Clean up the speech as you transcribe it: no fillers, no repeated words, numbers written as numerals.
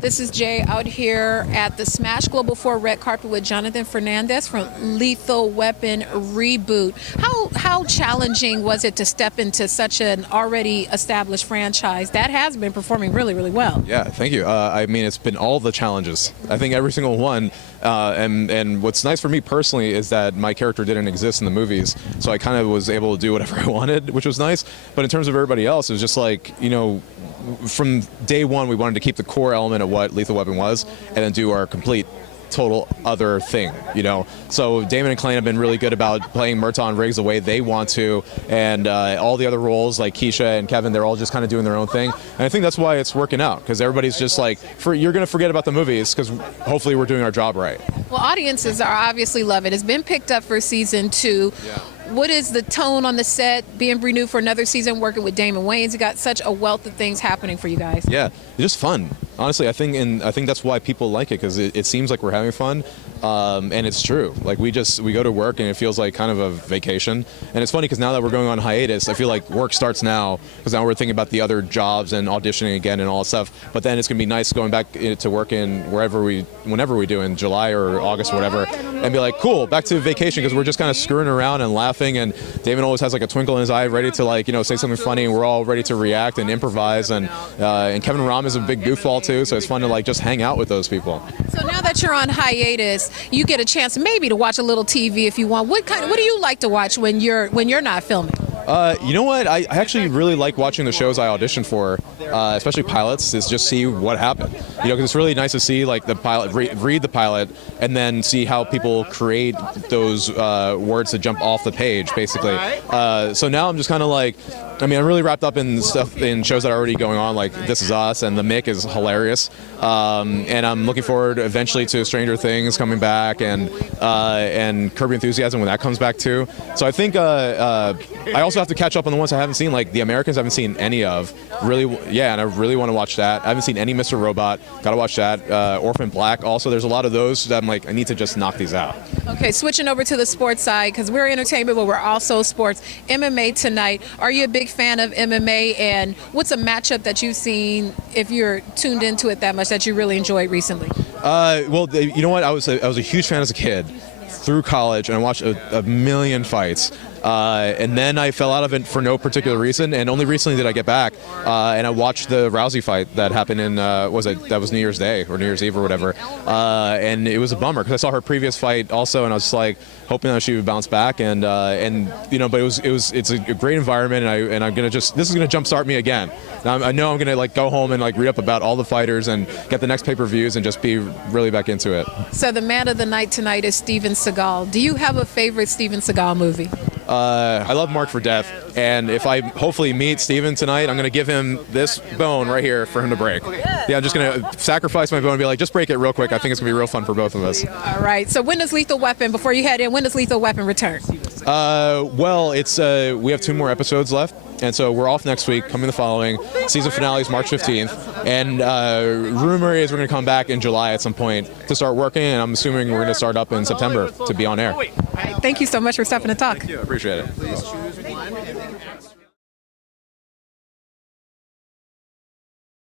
This is Jay out here at the Smash Global 4 red carpet with Johnathan Fernandez from Lethal Weapon Reboot. How challenging was it to step into such an already established franchise that has been performing really, really well? Yeah, thank you. I mean, it's been all the challenges. I think every single one. And what's nice for me personally is that my character didn't exist in the movies, so I kind of was able to do whatever I wanted, which was nice. But in terms of everybody else, it was just like, you know, from day one, we wanted to keep the core element of what Lethal Weapon was and then do our complete total other thing, you know. So Damon and Clayton have been really good about playing Murtaugh and Riggs the way they want to, and all the other roles like Keisha and Kevin, they're all just kind of doing their own thing. And I think that's why it's working out, because everybody's just like, you're going to forget about the movies because hopefully we're doing our job right. Well, audiences are obviously love it. It's been picked up for season 2. Yeah. What is the tone on the set, being renewed for another season, working with Damon Wayans? You got such a wealth of things happening for you guys. Yeah, it's just fun. Honestly, I think that's why people like it, because it seems like we're having fun, and it's true. Like we go to work and it feels like kind of a vacation. And it's funny because now that we're going on hiatus, I feel like work starts now, because now we're thinking about the other jobs and auditioning again and all that stuff. But then it's gonna be nice going back to work whenever we do in July or August or whatever, and be like, cool, back to vacation, because we're just kind of screwing around and laughing. And Damon always has like a twinkle in his eye, ready to, like, you know, say something funny, and we're all ready to react and improvise. And Kevin Ram is a big goofball too, so it's fun to like just hang out with those people. So now that you're on hiatus, you get a chance maybe to watch a little TV if you want. What do you like to watch when you're not filming? You know what? I actually really like watching the shows I auditioned for, especially pilots, is just see what happened. You know, because it's really nice to see like the pilot, read the pilot, and then see how people create those words to jump off the page, basically. So now I'm just kind of like, I mean, I'm really wrapped up in stuff in shows that are already going on, like This Is Us, and The Mick is hilarious. And I'm looking forward eventually to Stranger Things coming back, and Curb Your Enthusiasm when that comes back too. So I think I also have to catch up on the ones I haven't seen, like The Americans I haven't seen any of. Really, yeah, and I really want to watch that. I haven't seen any Mr. Robot. Got to watch that. Orphan Black. Also, there's a lot of those that I'm like, I need to just knock these out. Okay, switching over to the sports side, because we're entertainment, but we're also sports. MMA tonight. Are you a big fan of MMA, and what's a matchup that you've seen, if you're tuned into it that much, that you really enjoyed recently? Well, you know what? I was a huge fan as a kid through college, and I watched a million fights. And then I fell out of it for no particular reason, and only recently did I get back, and I watched the Rousey fight that happened in that was New Year's Day or New Year's Eve or whatever, and it was a bummer because I saw her previous fight also, and I was just like hoping that she would bounce back, and you know, but it's a great environment, and I'm gonna this is gonna jumpstart me again. Now, I know I'm gonna like go home and like read up about all the fighters and get the next pay-per-views and just be really back into it. So the man of the night tonight is Steven Seagal. Do you have a favorite Steven Seagal movie? I love Marked for Death, and if I hopefully meet Steven tonight, I'm going to give him this bone right here for him to break. Yeah, I'm just going to sacrifice my bone and be like, just break it real quick. I think it's going to be real fun for both of us. All right, so when does Lethal Weapon, before you head in, when does Lethal Weapon return? Well, it's we have 2 more episodes left, and so we're off next week, coming the following. Season finale is March 15th, and rumor is we're going to come back in July at some point to start working, and I'm assuming we're going to start up in September to be on air. All right, thank you so much for stopping to talk. Thank you, I appreciate it.